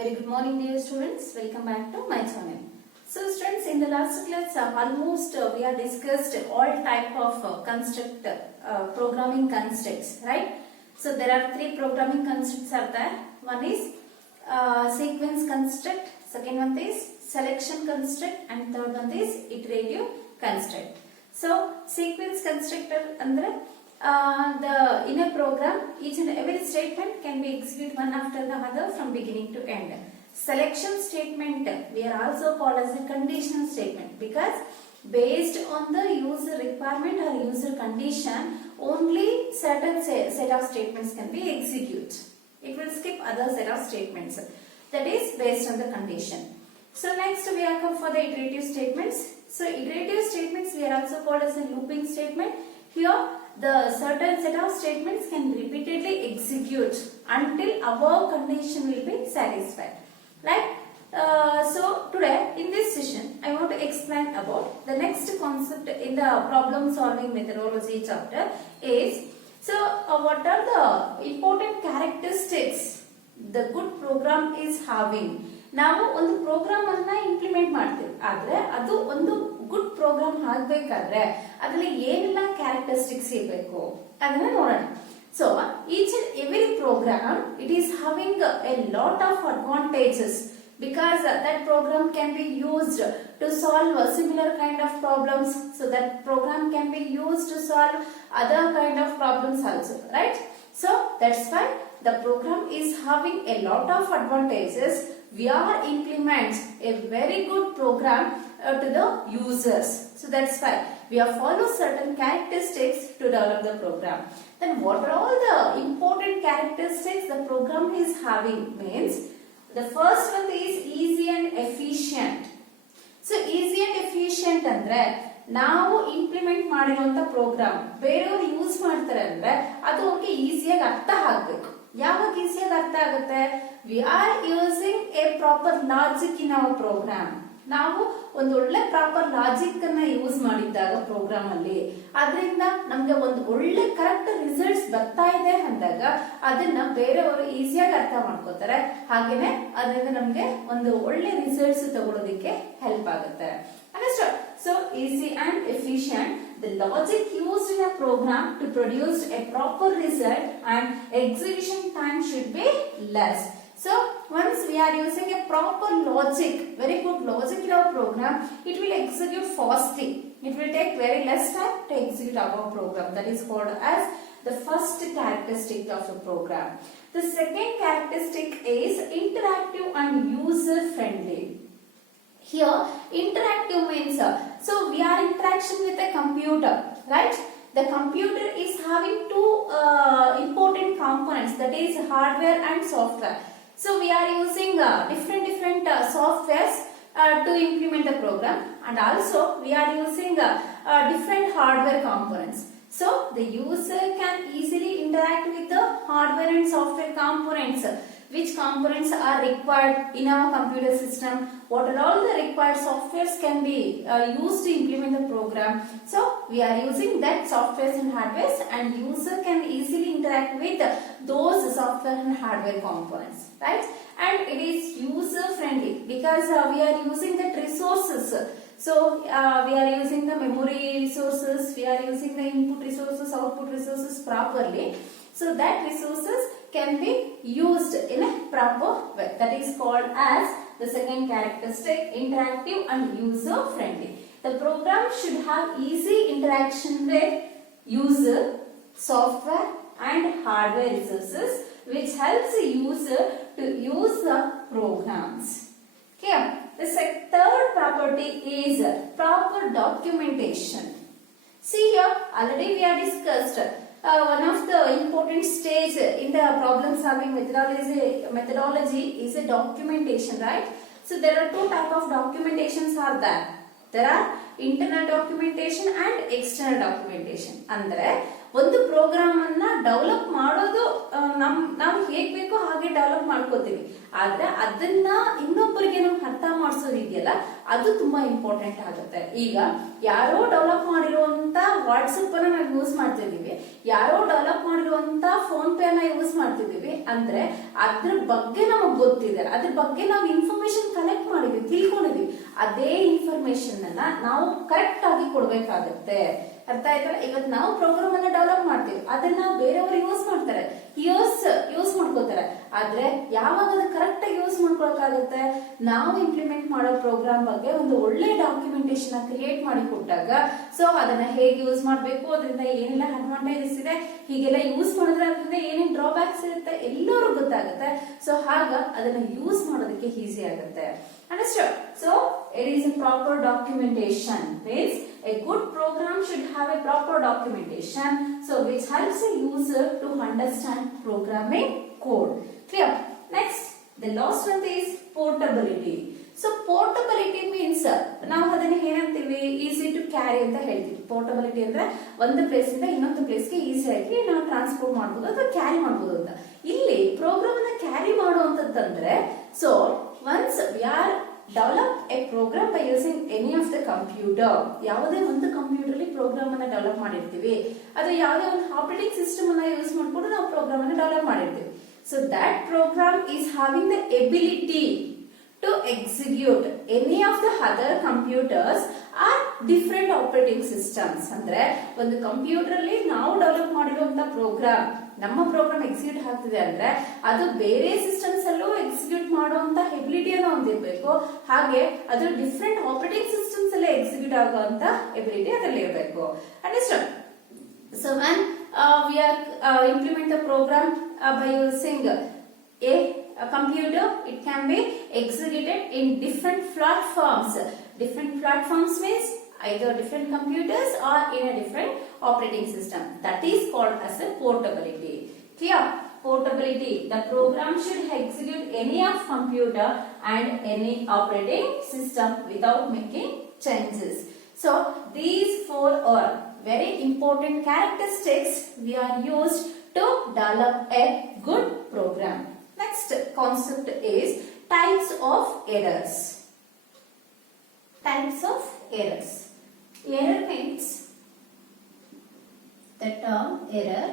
Very good morning dear students, welcome back to my channel. So students, in the last class almost we have discussed all type of programming constructs, right? So there are three programming constructs are there. One is sequence construct, second one is selection construct, and third one is iterative construct. So sequence constructor andre in a program, each and every statement can be executed one after the other from beginning to end. Selection statement we are also called as a conditional statement because based on the user requirement or user condition, only certain set of statements can be executed. It will skip other set of statements. That is based on the condition. So next we are come for the iterative statements. So iterative statements we are also called as a looping statement. Here the certain set of statements can repeatedly execute until our condition will be satisfied. Right? So today in this session I want to explain about the next concept in the problem solving methodology chapter is what are the important characteristics the good program is having. ನಾವು ಒಂದು ಪ್ರೋಗ್ರಾಮ್ ಅನ್ನ ಇಂಪ್ಲಿಮೆಂಟ್ ಮಾಡ್ತೀವಿ ಆದ್ರೆ ಅದು ಒಂದು good program ಆಗಬೇಕಾದ್ರೆ ಅದರಲ್ಲಿ ಏನೆಲ್ಲ ಕ್ಯಾರೆಕ್ಟರಿಸ್ಟಿಕ್ಸ್ ಇರಬೇಕು ಅದನ್ನ ನೋಡೋಣ. So each and every program it is having a lot of advantages because that program can be used to solve a similar kind of problems, so that program can be used to solve other kind of problems also, right? So that's why the program is having a lot of advantages. We are implement a very good program to the users, so that's why we are follow certain characteristics to develop the program. Then what are all the important characteristics the program is having means the first one is easy and efficient. So easy and efficient ಅಂದ್ರೆ ನಾವು ಇಂಪ್ಲಿಮೆಂಟ್ ಮಾಡಿರುವಂತ ಪ್ರೋಗ್ರಾಮ್ ಬೇರೆಯವರು ಯೂಸ್ ಮಾಡ್ತಾರೆ ಅಂದ್ರೆ ಅದು ಅವ್ರಿಗೆ ಈಸಿಯಾಗಿ ಅರ್ಥ ಆಗ್ಬೇಕು. ಯಾವಾಗ ಈಸಿಯಾಗಿ ಅರ್ಥ ಆಗುತ್ತೆ? We are using a proper logic in our program. ನಾವು ಒಂದು ಒಳ್ಳೆ ಪ್ರಾಪರ್ ಲಾಜಿಕ್ ಅನ್ನ ಯೂಸ್ ಮಾಡಿದ್ದಾಗ ಪ್ರೋಗ್ರಾಮ್ ಅಲ್ಲಿ ಅದರಿಂದ ನಮ್ಗೆ ಒಂದು ಒಳ್ಳೆ ಕರೆಕ್ಟ್ ರಿಸಲ್ಟ್ಸ್ ಬರ್ತಾ ಇದೆ ಅಂದಾಗ ಅದನ್ನ ಬೇರೆಯವರು ಈಸಿಯಾಗಿ ಅರ್ಥ ಮಾಡ್ಕೋತಾರೆ. ಹಾಗೇನೆ ಅದರಿಂದ ನಮ್ಗೆ ಒಂದು ಒಳ್ಳೆ ರಿಸಲ್ಟ್ಸ್ ತಗೊಳ್ಳೋದಕ್ಕೆ ಹೆಲ್ಪ್ ಆಗುತ್ತೆ. Understood? So easy and efficient. The logic used in a program to produce a proper result and execution time should be less. So once we are using a proper logic, very good logic in our program, it will execute fastly. It will take very less time to execute our program. That is called as the first characteristic of the program. The second characteristic is interactive and user friendly. Here interactive means so we are interaction with a computer, right? The computer is having two important components, that is hardware and software. So we are using different softwares to implement the program, and also we are using different hardware components. So the user can easily interact with the hardware and software components. Which components are required in our computer system, what are all the required softwares can be used to implement the program. So we are using that softwares and hardwares, and user can easily interact with those software and hardware components, right? And it is user friendly because we are using that resources. So we are using the memory resources, we are using the input resources, output resources properly. So that resources can be used in a proper way. That is called as the second characteristic, interactive and user friendly. The program should have easy interaction with user, software and hardware resources, which helps the user to use the programs. Here, the third property is proper documentation. See here, already we have discussed one of the important stage in the problem solving methodology is a documentation, right? So there are two type of documentations are there. There are internal documentation and external documentation. Andre ಒಂದು ಪ್ರೋಗ್ರಾಮ್ ಅನ್ನ ಡೆವಲಪ್ ಮಾಡೋದು ನಾವು ಹೇಗ್ ಬೇಕೋ ಹಾಗೆ ಡೆವಲಪ್ ಮಾಡ್ಕೋತೀವಿ. ಆದ್ರೆ ಅದನ್ನ ಇನ್ನೊಬ್ಬರಿಗೆ ನಾವು ಅರ್ಥ ಮಾಡಿಸೋದಿದೆಯಲ್ಲ, ಅದು ತುಂಬಾ ಇಂಪಾರ್ಟೆಂಟ್ ಆಗುತ್ತೆ. ಈಗ ಯಾರೋ ಡೆವಲಪ್ ಮಾಡಿರುವಂತ ವಾಟ್ಸಪ್ ಅನ್ನ ನಾವು ಯೂಸ್ ಮಾಡ್ತಿದೀವಿ, ಯಾರೋ ಡೆವಲಪ್ ಮಾಡಿರುವಂತ ಫೋನ್ ಪೇ ಅನ್ನ ಯೂಸ್ ಮಾಡ್ತಿದೀವಿ ಅಂದ್ರೆ ಅದ್ರ ಬಗ್ಗೆ ನಮಗ್ ಗೊತ್ತಿದೆ, ಅದ್ರ ಬಗ್ಗೆ ನಾವು ಇನ್ಫಾರ್ಮೇಶನ್ ಕಲೆಕ್ಟ್ ಮಾಡಿದೀವಿ, ತಿಳ್ಕೊಂಡಿದೀವಿ. ಅದೇ ಇನ್ಫಾರ್ಮೇಶನ್ ಅನ್ನ ನಾವು ಕರೆಕ್ಟ್ ಆಗಿ ಕೊಡ್ಬೇಕಾಗುತ್ತೆ. ಅರ್ಥ ಆಯ್ತಲ್ಲ? ಇವತ್ತು ನಾವು ಪ್ರೋಗ್ರಾಮ್ ಅನ್ನ ಡೆವಲಪ್ ಮಾಡ್ತೀವಿ, ಅದನ್ನ ಬೇರೆಯವರು ಯೂಸ್ ಮಾಡ್ತಾರೆ, ಯೂಸ್ ಮಾಡ್ಕೋತಾರೆ. ಆದ್ರೆ ಯಾವಾಗ ಅದು ಕರೆಕ್ಟ್ ಆಗಿ ಯೂಸ್ ಮಾಡ್ಕೊಳಕಾಗುತ್ತೆ? ನಾವು ಇಂಪ್ಲಿಮೆಂಟ್ ಮಾಡೋ ಪ್ರೋಗ್ರಾಮ್ ಬಗ್ಗೆ ಒಂದು ಒಳ್ಳೆ ಡಾಕ್ಯುಮೆಂಟೇಶನ್ ಕ್ರಿಯೇಟ್ ಮಾಡಿ ಕೊಟ್ಟಾಗ, ಸೊ ಅದನ್ನ ಹೇಗೆ ಯೂಸ್ ಮಾಡ್ಬೇಕು, ಅದರಿಂದ ಏನೆಲ್ಲ ಅಡ್ವಾಂಟೇಜಸ್ ಇದೆ, ಹೀಗೆಲ್ಲ ಯೂಸ್ ಮಾಡಿದ್ರೆ ಅದರಿಂದ ಏನೇನ್ ಡ್ರಾಬ್ಯಾಕ್ಸ್ ಇರುತ್ತೆ ಎಲ್ಲರೂ ಗೊತ್ತಾಗುತ್ತೆ. ಸೊ ಆಗ ಅದನ್ನ ಯೂಸ್ ಮಾಡೋದಕ್ಕೆ ಈಸಿ ಆಗುತ್ತೆ. Understood? So it is a proper documentation. Means a good program should have a proper documentation, so which helps a user to understand programming code. Clear? Next, the last one is portability. So portability means ನಾವು ಅದನ್ನ ಏನಂತೀವಿ, easy to carry ಅಂತ ಹೇಳ್ತೀವಿ. ಪೋರ್ಟಬಿಲಿಟಿ ಅಂದ್ರೆ ಒಂದು ಪ್ಲೇಸ್ ಇಂದ ಇನ್ನೊಂದು ಪ್ಲೇಸ್ಗೆ ಈಸಿ ಆಗಿ ನಾವು ಟ್ರಾನ್ಸ್ಪೋರ್ಟ್ ಮಾಡಬಹುದು ಅಥವಾ ಕ್ಯಾರಿ ಮಾಡಬಹುದು ಅಂತ. ಇಲ್ಲಿ ಪ್ರೋಗ್ರಾಮ್ ಅನ್ನ ಕ್ಯಾರಿ ಮಾಡುವಂತಂದ್ರೆ, so once we are develop a program by using any of the computer, ಯಾವುದೇ ಒಂದು ಕಂಪ್ಯೂಟರ್ ಅಲ್ಲಿ ಪ್ರೋಗ್ರಾಮ್ ಅನ್ನ ಡೆವಲಪ್ ಮಾಡಿರ್ತೀವಿ, ಅಥವಾ ಯಾವುದೇ ಒಂದು ಆಪರೇಟಿಂಗ್ ಸಿಸ್ಟಮ್ ಅನ್ನ ಯೂಸ್ ಮಾಡ್ಕೊಂಡು ನಾವು ಪ್ರೋಗ್ರಾಮ್ ಅನ್ನ ಡೆವಲಪ್ ಮಾಡಿರ್ತೀವಿ. So that program is having the ability to execute any of the other computers or different operating systems. ಅಂದ್ರೆ ಒಂದು ಕಂಪ್ಯೂಟರ್ ಅಲ್ಲಿ ನಾವು ಡೆವಲಪ್ ಮಾಡಿರುವಂತ ಪ್ರೋಗ್ರಾಮ್, ನಮ್ಮ ಪ್ರೋಗ್ರಾಮ್ ಎಕ್ಸಿಕ್ಯೂಟ್ ಆಗ್ತಿದೆ ಅಂದ್ರೆ ಅದು ಬೇರೆ ಸಿಸ್ಟಮ್ಸ್ ಅಲ್ಲೂ ಎಕ್ಸಿಕ್ಯೂಟ್ ಮಾಡುವಂತ ಎಬಿಲಿಟಿಯನ್ನು ಹೊಂದಿರಬೇಕು. ಹಾಗೆ ಅದು ಡಿಫ್ರೆಂಟ್ ಆಪರೇಟಿಂಗ್ ಸಿಸ್ಟಮ್ಸ್ ಅಲ್ಲೇ ಎಕ್ಸಿಕ್ಯೂಟ್ ಆಗುವಂತ ಎಬಿಲಿಟಿ ಅದರಲ್ಲಿ ಇರಬೇಕು. Understand? So when we are implement the program by using a computer, it can be executed in different platforms. Different platforms means either different computers or in a different operating system. That is called as a portability. Clear? Portability. The program should execute any of computer and any operating system without making changes. So these four are very important characteristics we are used to develop a good program. Next concept is types of errors. Types of errors. Error means the term error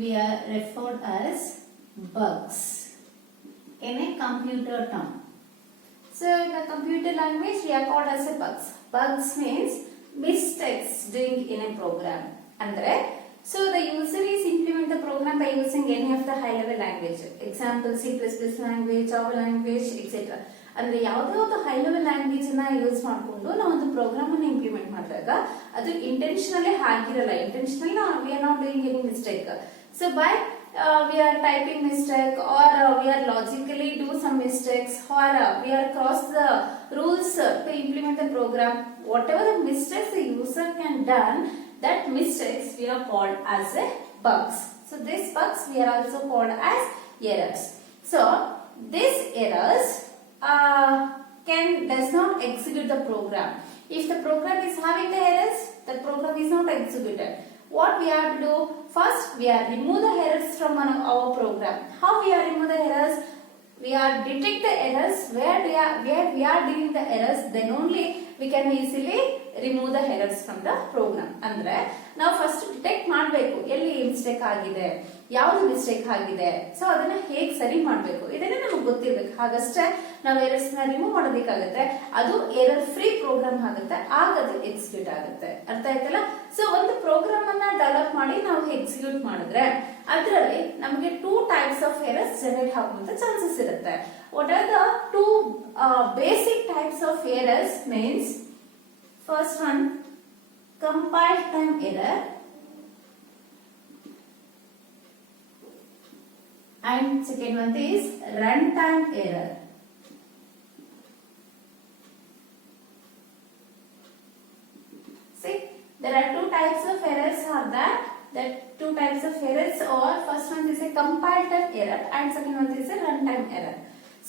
we are referred as bugs in a computer term. So in the computer language we are called as a bugs. Bugs means mistakes doing in a program. Andre so the user is implement the program by using any of the high level language. Example C++ language, Java language, etc. ಅಂದ್ರೆ ಯಾವುದೇ ಒಂದು high level language ಅನ್ನ ಯೂಸ್ ಮಾಡಿಕೊಂಡು ನಾವು ಒಂದು ಪ್ರೋಗ್ರಾಮ್ ಅನ್ನು ಇಂಪ್ಲಿಮೆಂಟ್ ಮಾಡಿದಾಗ ಅದು ಇಂಟೆನ್ಷನಲಿ ಆಗಿರಲ್ಲ. Intentionally V are not doing any mistake. So by we are typing mistake or we are logically do some mistakes or we are cross the rules to implement the program. Whatever the mistakes the user can done, that mistakes we are called as a bugs. So these bugs we are also called as errors. So these errors does not execute the program. If the program is having the errors, the program is not executed. What we have to do? First, we are remove the errors from our program. How we are remove the errors? We are detect the errors where we are doing the errors. Then only we can easily remove the errors from the program. ಅಂದ್ರೆ ನಾವು first detect ಮಾಡಬೇಕು ಎಲ್ಲಿ ಮಿಸ್ಟೇಕ್ ಆಗಿದೆ, ಯಾವುದು ಮಿಸ್ಟೇಕ್ ಆಗಿದೆ, ಸೊ ಅದನ್ನ ಹೇಗೆ ಸರಿ ಮಾಡಬೇಕು ಇದನ್ನ ನಮಗೆ ಗೊತ್ತಿರಬೇಕು. ಹಾಗಷ್ಟೇ ನಾವು ಎರರ್ಸ್ ನ ರಿಮೂವ್ ಮಾಡೋದಕ್ಕಾಗುತ್ತೆ. ಅದು ಎರರ್ ಫ್ರೀ ಪ್ರೋಗ್ರಾಮ್ ಆಗುತ್ತೆ, ಆಗ ಅದು ಎಕ್ಸಿಕ್ಯೂಟ್ ಆಗುತ್ತೆ. ಅರ್ಥ ಆಯ್ತಲ್ಲ? ಸೊ ಒಂದು ಪ್ರೋಗ್ರಾಮ್ ಅನ್ನ ಡೆವಲಪ್ ಮಾಡಿ ನಾವು ಎಕ್ಸಿಕ್ಯೂಟ್ ಮಾಡಿದ್ರೆ ಅದರಲ್ಲಿ ನಮಗೆ 2 ಟೈಪ್ಸ್ ಆಫ್ ಎರರ್ಸ್ ಜನರೇಟ್ ಆಗುವಂತ ಚಾನ್ಸಸ್ ಇರುತ್ತೆ. What are the 2 basic types of errors means first one compile time error and second one is runtime error. See, there are 2 types of errors are that. The 2 types of errors are first one is a compile time error and second one is a runtime error.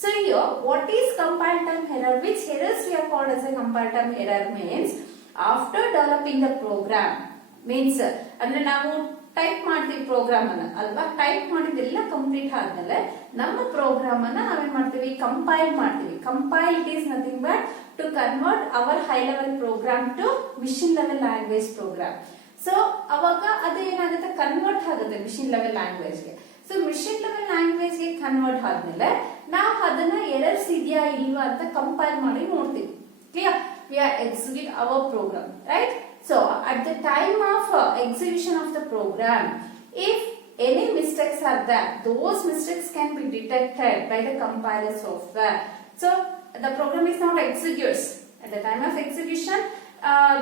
So here, what is compile time error? Which errors we are called as a compile time error means after developing the program means ಅಂದ್ರೆ ನಾವು ಟೈಪ್ ಮಾಡ್ತೀವಿ ಪ್ರೋಗ್ರಾಮ್ ಅನ್ನ ಅಲ್ವಾ. ಟೈಪ್ ಮಾಡಿದ್ದೆಲ್ಲ ಕಂಪ್ಲೀಟ್ ಆದ್ಮೇಲೆ ನಮ್ಮ ಪ್ರೋಗ್ರಾಮ್ ಅನ್ನ ನಾವೇನ್ ಮಾಡ್ತೀವಿ, ಕಂಪೈಲ್ ಮಾಡ್ತೀವಿ. Compile it is nothing but to convert our high level program to machine level language program. So ಅವಾಗ ಅದು ಏನಾಗುತ್ತೆ, ಕನ್ವರ್ಟ್ ಆಗುತ್ತೆ ಮಿಷಿನ್ ಲೆವೆಲ್ ಲ್ಯಾಂಗ್ವೇಜ್ಗೆ. ಸೊ ಮಿಷಿನ್ ಲೆವೆಲ್ ಲ್ಯಾಂಗ್ವೇಜ್ಗೆ ಕನ್ವರ್ಟ್ ಆದ್ಮೇಲೆ ನಾವು ಅದನ್ನ ಎರರ್ಸ್ ಇದೆಯಾ ಇಲ್ವಾ ಅಂತ ಕಂಪೈಲ್ ಮಾಡಿ ನೋಡ್ತೀವಿ. Clear? We are execute our program, right? So at the time of execution of the program, if any mistakes are there, those mistakes can be detected by the compiler software. So the program is not executes. At the time of execution,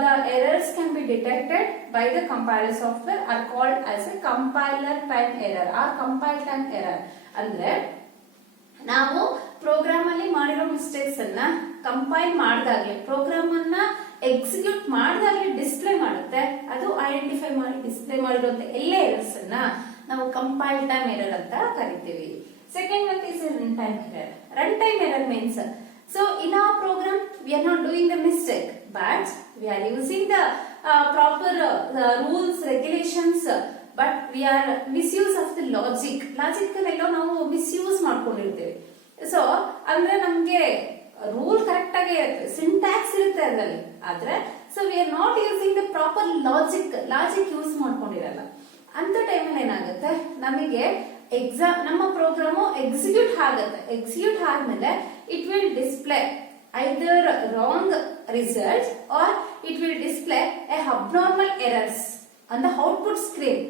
the errors can be detected by the compiler software, are called as a compiler time error or compile time error. ಅಂದ್ರೆ ನಾವು ಪ್ರೋಗ್ರಾಮ್ ಅಲ್ಲಿ ಮಾಡಿರೋ ಮಿಸ್ಟೇಕ್ಸ್ ಅನ್ನ ಕಂಪೈಲ್ ಮಾಡಿದಾಗಲೇ, ಪ್ರೋಗ್ರಾಮ್ ಅನ್ನ ಎಕ್ಸಿಕ್ಯೂಟ್ ಮಾಡಿದಾಗಲೇ ಡಿಸ್ಪ್ಲೇ ಮಾಡುತ್ತೆ. ಅದು ಐಡೆಂಟಿಫೈ ಮಾಡಿ ಡಿಸ್ಪ್ಲೇ ಮಾಡಿರುವಂತ ಎಲ್ಲ ಎರರ್ಸ್ ಅನ್ನ ನಾವು ಕಂಪೈಲ್ ಟೈಮ್ ಎರರ್ ಅಂತ ಕರಿತೀವಿ. Second one is run time error. Run time error means, so in our program we are not doing the mistake, but we are using the proper rules, regulations, but we are misuse of the logic. Logic ಅನ್ನೆಲ್ಲೋ ನಾವು ಮಿಸ್ಯೂಸ್ ಮಾಡ್ಕೊಂಡಿರ್ತೇವೆ. ಸೊ ಅಂದ್ರೆ ನಮ್ಗೆ rule correct ಆಗಿ ಇರುತ್ತೆ, ಸಿಂಟ್ಯಾಕ್ಸ್ ಇರುತ್ತೆ ಅದರಲ್ಲಿ, ಆದ್ರೆ so we are not using the proper logic use ಮಾಡ್ಕೊಂಡಿರಲ್ಲ. ಅಂತ ಟೈಮಲ್ಲಿ ಏನಾಗುತ್ತೆ, ನಮಗೆ ನಮ್ಮ ಪ್ರೋಗ್ರಾಮು ಎಕ್ಸಿಕ್ಯೂಟ್ ಆಗುತ್ತೆ. ಎಕ್ಸಿಕ್ಯೂಟ್ ಆದ್ಮೇಲೆ it will display either wrong result or it will display a abnormal errors on the output screen.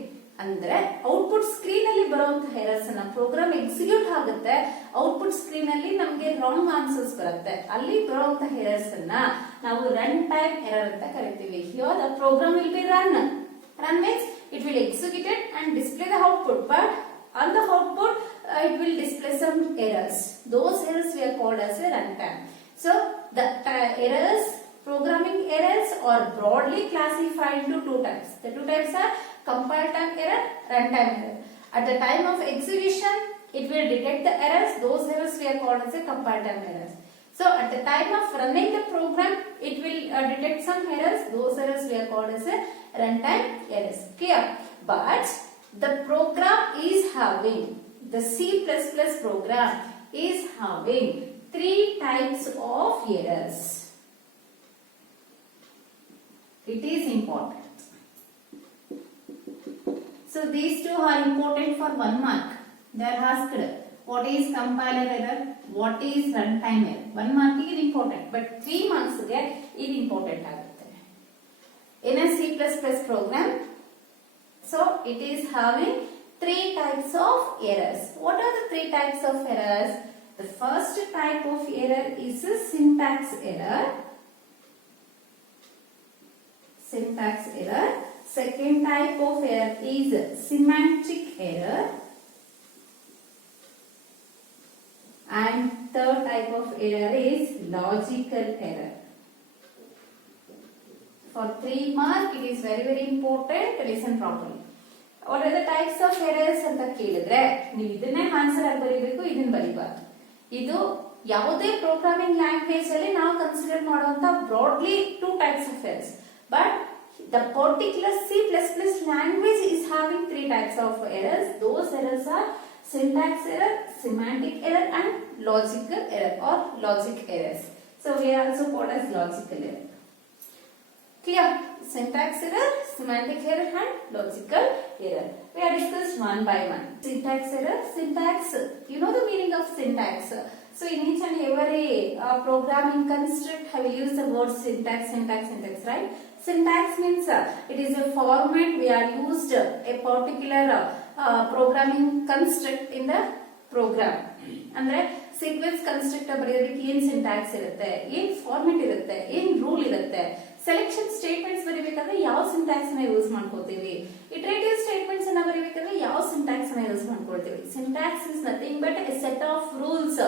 ಅಂದ್ರೆ ಔಟ್ಪುಟ್ ಸ್ಕ್ರೀನ್ ಅಲ್ಲಿ ಬರುವಂತಹ ಎರರ್ಸ್ ಅನ್ನ, ಪ್ರೋಗ್ರಾಮ್ ಎಕ್ಸಿಕ್ಯೂಟ್ ಆಗುತ್ತೆ, ಔಟ್ಪುಟ್ ಸ್ಕ್ರೀನ್ ಅಲ್ಲಿ ನಮ್ಗೆ ರಾಂಗ್ ಆನ್ಸರ್ಸ್ ಬರುತ್ತೆ, ಅಲ್ಲಿ ಬರುವಂತಹ ಎರರ್ಸ್ ಅನ್ನ ನಾವು ರನ್ ಟೈಮ್ ಎರರ್ ಅಂತ ಕರಿತೀವಿ. Here the program will be run means it will execute it and display the output, but on the output it will display some errors. Those errors we are called as a runtime. So the errors, programming errors, are broadly classified into two types. The two types are compile time error, runtime error. At the time of execution it will detect the errors. Those errors we are called as a compile time errors. So at the time of running the program it will detect some errors. Those errors we are called as a runtime errors. Clear? But the program is having, the C++ program is having three types of errors. It is important. So these two are important for 1 mark. They are asked, what is compiler error, what is runtime error. 1 mark is important, but 3 marks ಗೆ ಇದು ಇಂಪಾರ್ಟೆಂಟ್ ಆಗುತ್ತೆ. In a C++ program, so it is having three types of errors. What are the three types of errors? The first type of error is a syntax error. Syntax error. Second type of error is semantic error. And third type of error is logical error. For 3 marks, it is very important to listen properly. What are the types of errors ಅಂತ ಕೇಳಿದ್ರೆ ನೀವು ಇದನ್ನೇ ಆನ್ಸರ್ ಆಗಿ ಬರೀಬೇಕು, ಇದನ್ನ ಬರೀಬಾರ್ದು. ಇದು ಯಾವುದೇ ಪ್ರೋಗ್ರಾಮಿಂಗ್ ಲ್ಯಾಂಗ್ವೇಜ್ ಅಲ್ಲಿ ನಾವು ಕನ್ಸಿಡರ್ ಮಾಡುವಂತ ಬ್ರಾಡ್ಲಿ 2 types of errors. But the particular C++ language is having 3 types of errors. Those errors are syntax error, semantic error, and logical error or logic errors. So we are also called as logical error. Clear? Syntax error, semantic error, and logical error. We are discussed one by one. Syntax error. Syntax, you know the meaning of syntax. So in each and every programming construct, I will use the word syntax, right? Syntax means it is a format we are used a particular programming construct in the program. ಅಂದ್ರೆ sequence construct ಬರೆಯೋದಕ್ಕೆ ಏನ್ ಸಿಂಟ್ಯಾಕ್ಸ್ ಇರುತ್ತೆ, ಏನ್ ಫಾರ್ಮೆಟ್ ಇರುತ್ತೆ, ಏನ್ ರೂಲ್ ಇರುತ್ತೆ. Selection statements ಬರೀಬೇಕಾದ್ರೆ ಯಾವ ಸಿಂಟ್ಯಾಕ್ಸ್ ನ ಯೂಸ್ ಮಾಡ್ಕೋತೀವಿ, ಇಟರೇಟಿವ್ ಸ್ಟೇಟ್ಮೆಂಟ್ಸ್ ಅನ್ನ ಬರೀಬೇಕಾದ್ರೆ ಯಾವ ಸಿಂಟ್ಯಾಕ್ಸ್ ನ ಯೂಸ್ ಮಾಡ್ಕೊಳ್ತೀವಿ. Syntax is nothing but a set of rules.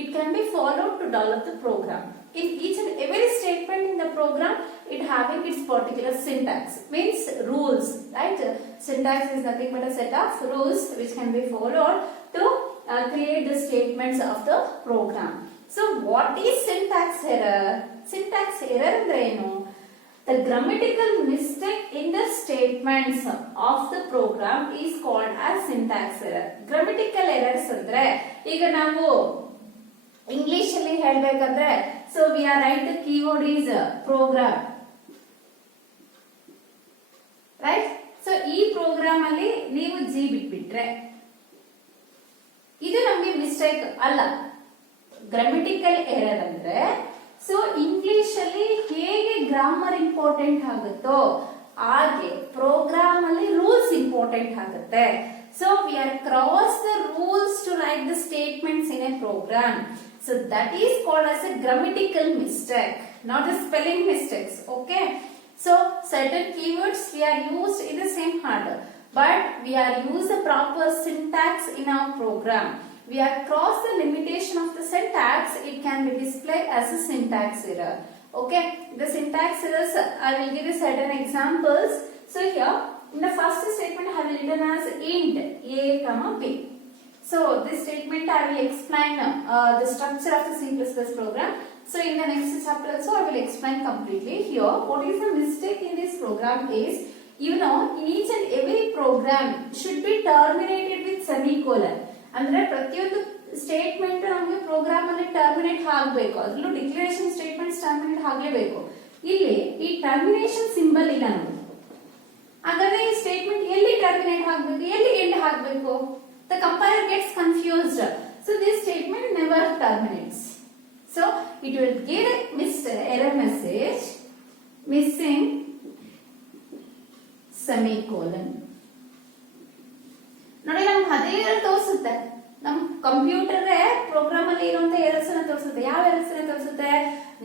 It can be followed to develop the program. In each and every statement in the program, it having its particular syntax, means rules, right? Syntax is nothing but a set of rules which can be followed to create the statements of the program. So what is syntax error? Syntax error ಅಂದ್ರೆ ಏನು? The grammatical mistake in the statements of the program is called as syntax error. Grammatical errors ಅಂದ್ರೆ ಈಗ ನಾವು ಇಂಗ್ಲಿಷ್ ಅಲ್ಲಿ ಹೇಳಬೇಕಂದ್ರೆ so we are write the keyword is program, right? so ಈ program ಅಲ್ಲಿ ನೀವು ಜಿ ಬಿಟ್ಬಿಟ್ರೆ ಇದು ನಮಗೆ ಮಿಸ್ಟೇಕ್ ಅಲ್ಲ. ಗ್ರಾಮಟಿಕಲ್ ಎರರ್ ಅಂದ್ರೆ ಸೊ ಇಂಗ್ಲಿಷ್ ಅಲ್ಲಿ ಹೇಗೆ ಗ್ರಾಮರ್ ಇಂಪಾರ್ಟೆಂಟ್ ಆಗುತ್ತೋ ಹಾಗೆ ಪ್ರೋಗ್ರಾಮ್ ಅಲ್ಲಿ ರೂಲ್ಸ್ ಇಂಪಾರ್ಟೆಂಟ್ ಆಗುತ್ತೆ. So we are cross the rules to write the statements in a program. So that is called as a grammatical mistake, not a spelling mistakes. Okay, so certain keywords we are used in the same order, but we are use the proper syntax in our program. We are cross the limitation of the syntax, it can be displayed as a syntax error. Okay, the syntax errors I will give you certain examples. So here in the first statement I have written as int a comma b. So this statement I will explain the structure of the C++ program. So in the next chapter also I will explain completely. Here what is the mistake in this program is, you know, in each and every program should be terminated with semicolon. ಅಂದ್ರೆ ಪ್ರತಿಯೊಂದು ಸ್ಟೇಟ್ಮೆಂಟ್ ನಮಗೆ ಪ್ರೋಗ್ರಾಮ್ ಅಲ್ಲಿ ಟರ್ಮಿನೇಟ್ ಆಗಬೇಕು, ಅದರಲ್ಲೂ declaration statements terminate ಆಗಲೇಬೇಕು. ಇಲ್ಲಿ ಈ termination symbol ಇಲ್ಲ ನಮಗೆ, ಹಾಗಾದ್ರೆ ಈ ಸ್ಟೇಟ್ಮೆಂಟ್ ಎಲ್ಲಿ ಟರ್ಮಿನೇಟ್ ಆಗಬೇಕು, ಎಲ್ಲಿ ಎಂಡ್ ಆಗಬೇಕು? The compiler gets confused. So this statement never terminates. So it will give a error message missing semicolon. ನೋಡಿ ನಮ್ಗೆ ಅದೇ ಎರರ್ ತೋರಿಸುತ್ತೆ. ನಮ್ ಕಂಪ್ಯೂಟರ್ ಪ್ರೋಗ್ರಾಮ್ ಅಲ್ಲಿ ಇರುವಂತ ಎರರ್ಸ್ ಅನ್ನ ತೋರಿಸುತ್ತೆ. ಯಾವ ಎರರ್ಸ್ ಅನ್ನ ತೋರಿಸುತ್ತೆ?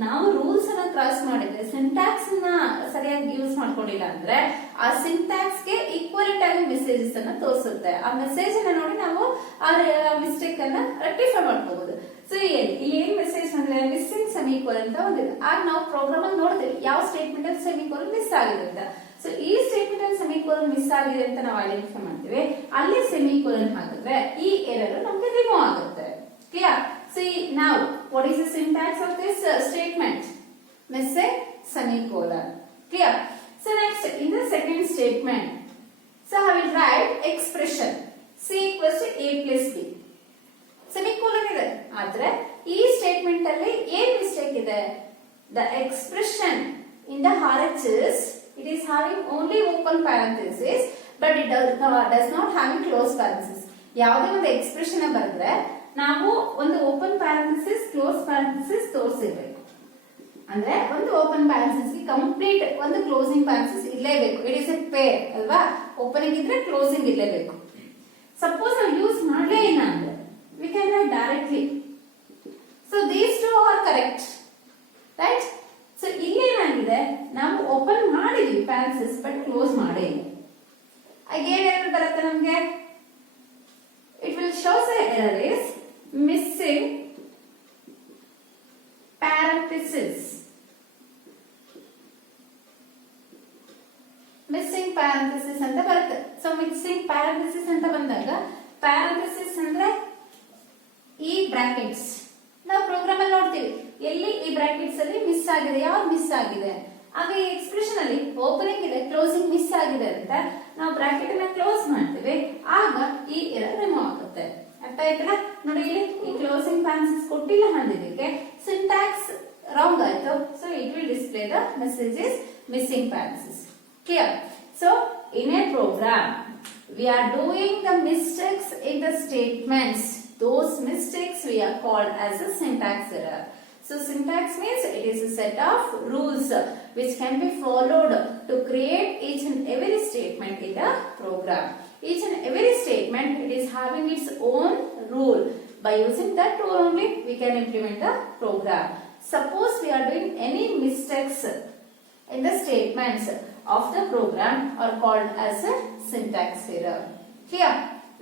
ನಾವು ರೂಲ್ಸ್ ಅನ್ನ ಕ್ರಾಸ್ ಮಾಡಿದ್ರೆ, ಸಿಂಟ್ಯಾಕ್ಸ್ ನ ಸರಿಯಾಗಿ ಯೂಸ್ ಮಾಡ್ಕೊಂಡಿಲ್ಲ ಅಂದ್ರೆ ಆ ಸಿಂಟ್ಯಾಕ್ಸ್ ಗೆ ಈಕ್ವಲೆಂಟ್ ಆಗಿ ಮೆಸೇಜಸ್ ಅನ್ನ ತೋರಿಸುತ್ತೆ. ಆ ಮೆಸೇಜ್ ಅನ್ನ ನೋಡಿ ನಾವು ಆ ಮಿಸ್ಟೇಕ್ ಅನ್ನ ರೆಕ್ಟಿಫೈ ಮಾಡ್ಕೋಬಹುದು. ಸೊ ಇಲ್ಲಿ ಏನ್ ಮೆಸೇಜ್ ಅಂದ್ರೆ ಮಿಸ್ಸಿಂಗ್ ಸೆಮಿಕೋಲನ್ ಅಂತ ಒಂದಿದೆ. ಆಗ ನಾವು ಪ್ರೋಗ್ರಾಮ್ ಅಲ್ಲಿ ನೋಡ್ತೀವಿ ಯಾವ ಸ್ಟೇಟ್ಮೆಂಟ್ ಅಲ್ಲಿ ಸೆಮಿಕೋಲನ್ ಮಿಸ್ ಆಗಿದೆ ಅಂತ. ಸೊ ಈ ಸ್ಟೇಟ್ಮೆಂಟ್ ಅಲ್ಲಿ ಸೆಮಿಕೋಲನ್ ಮಿಸ್ ಆಗಿದೆ ಅಂತ ನಾವು ಐಡೆಂಟಿಫೈ ಮಾಡ್ತೀವಿ. ಅಲ್ಲಿ ಸೆಮಿಕೋಲನ್ ಹಾಕಿದ್ರೆ ಈ ಎರರ್ ನಮಗೆ ರಿಮೂವ್ ಆಗುತ್ತೆ. Clear? See now what is the syntax of this statement? Missing semicolon. Clear? So next in the second statement, so I will write expression c equals to a plus b. Semicolon ಇದೆ, ಆದ್ರೆ ಈ ಸ್ಟೇಟ್ಮೆಂಟ್ ಅಲ್ಲಿ ಏನ್ ಮಿಸ್ಟೇಕ್ ಇದೆ? The expression in the RHS, it is having only open parenthesis, but it does not having close parenthesis. ಯಾವುದೇ ಒಂದು ಎಕ್ಸ್ಪ್ರೆಷನ್ ಬರೆದ್ರೆ ನಾವು ಒಂದು ಓಪನ್ ಪ್ಯಾರಂಥೆಸಿಸ್ ಕ್ಲೋಸ್ ಪ್ಯಾರಂಥೆಸಿಸ್ ತೋರಿಸಿರ್ಬೇಕು. ಅಂದ್ರೆ ಒಂದು ಓಪನ್ ಪ್ಯಾರಂಥೆಸಿಸ್ ಕಂಪ್ಲೀಟ್ ಒಂದು ಕ್ಲೋಸಿಂಗ್ ಪ್ಯಾರಂಥೆಸಿಸ್ ಇರಲೇಬೇಕು. ಇಟ್ ಇಸ್ ಎ ಪೇರ್ ಅಲ್ವಾ? ಓಪನಿಂಗ್ ಇದ್ರೆ ಕ್ಲೋಸಿಂಗ್ ಇರಲೇಬೇಕು. ಸಪೋಸ್ ನಾವು ಯೂಸ್ ಮಾಡಲೇ ಇಲ್ಲ ಅಂದ್ರೆ we can write directly. So these two are correct, right? So ಇಲ್ಲೇನಾಗಿದೆ, ನಾವು ಓಪನ್ ಮಾಡಿದ್ವಿ ಪ್ಯಾರಂಥೆಸಿಸ್ ಬಟ್ ಕ್ಲೋಸ್ ಮಾಡೇ ಇಲ್ಲ. ಆಗ ಏನ್ ಬರುತ್ತೆ ನಮ್ಗೆ? It will show the error is missing parenthesis. Missing parenthesis ಅಂತ ಬರುತ್ತೆ. ಸೊ missing parenthesis ಅಂತ ಬಂದಾಗ parenthesis ಅಂದ್ರೆ ಈ ಬ್ರಾಕೆಟ್ಸ್ ನಾವು ಪ್ರೋಗ್ರಾಮ್ ಅಲ್ಲಿ ನೋಡ್ತೀವಿ ಎಲ್ಲಿ ಈ ಬ್ರಾಕೆಟ್ಸ್ ಅಲ್ಲಿ ಮಿಸ್ ಆಗಿದೆ, ಯಾವ್ದು ಮಿಸ್ ಆಗಿದೆ. ಆಗ ಈ ಎಕ್ಸ್ಪ್ರೆಷನ್ ಅಲ್ಲಿ ಓಪನಿಂಗ್ ಇದೆ, ಕ್ಲೋಸಿಂಗ್ ಮಿಸ್ ಆಗಿದೆ ಅಂತ ನಾವು ಬ್ರಾಕೆಟ್ ಅನ್ನ ಕ್ಲೋಸ್ ಮಾಡ್ತೀವಿ. ಆಗ ಈ ಎರರ್ ರಿಮೂವ್ ಆಗುತ್ತೆ. ಅರ್ಥ ಆಯ್ತಲ್ಲ? ನೋಡಿ ಇಲ್ಲಿ ಈ ಕ್ಲೋಸಿಂಗ್ ಪ್ಯಾರಂಥೆಸಿಸ್ ಕೊಟ್ಟಿಲ್ಲ ಅನ್ನೋದಕ್ಕೆ ಸಿಂಟ್ಯಾಕ್ಸ್ ರಾಂಗ್ ಆಯ್ತು. So it will display the message is missing parenthesis. Clear? So in a program we are doing the mistakes in the statements. Those mistakes we are called as a syntax error. So syntax means it is a set of rules which can be followed to create each and every statement in the program. Each and every statement, it is having its own rule. By using that rule only we can implement the program. Suppose we are doing any mistakes in the statements of the program are called as a syntax error. Here,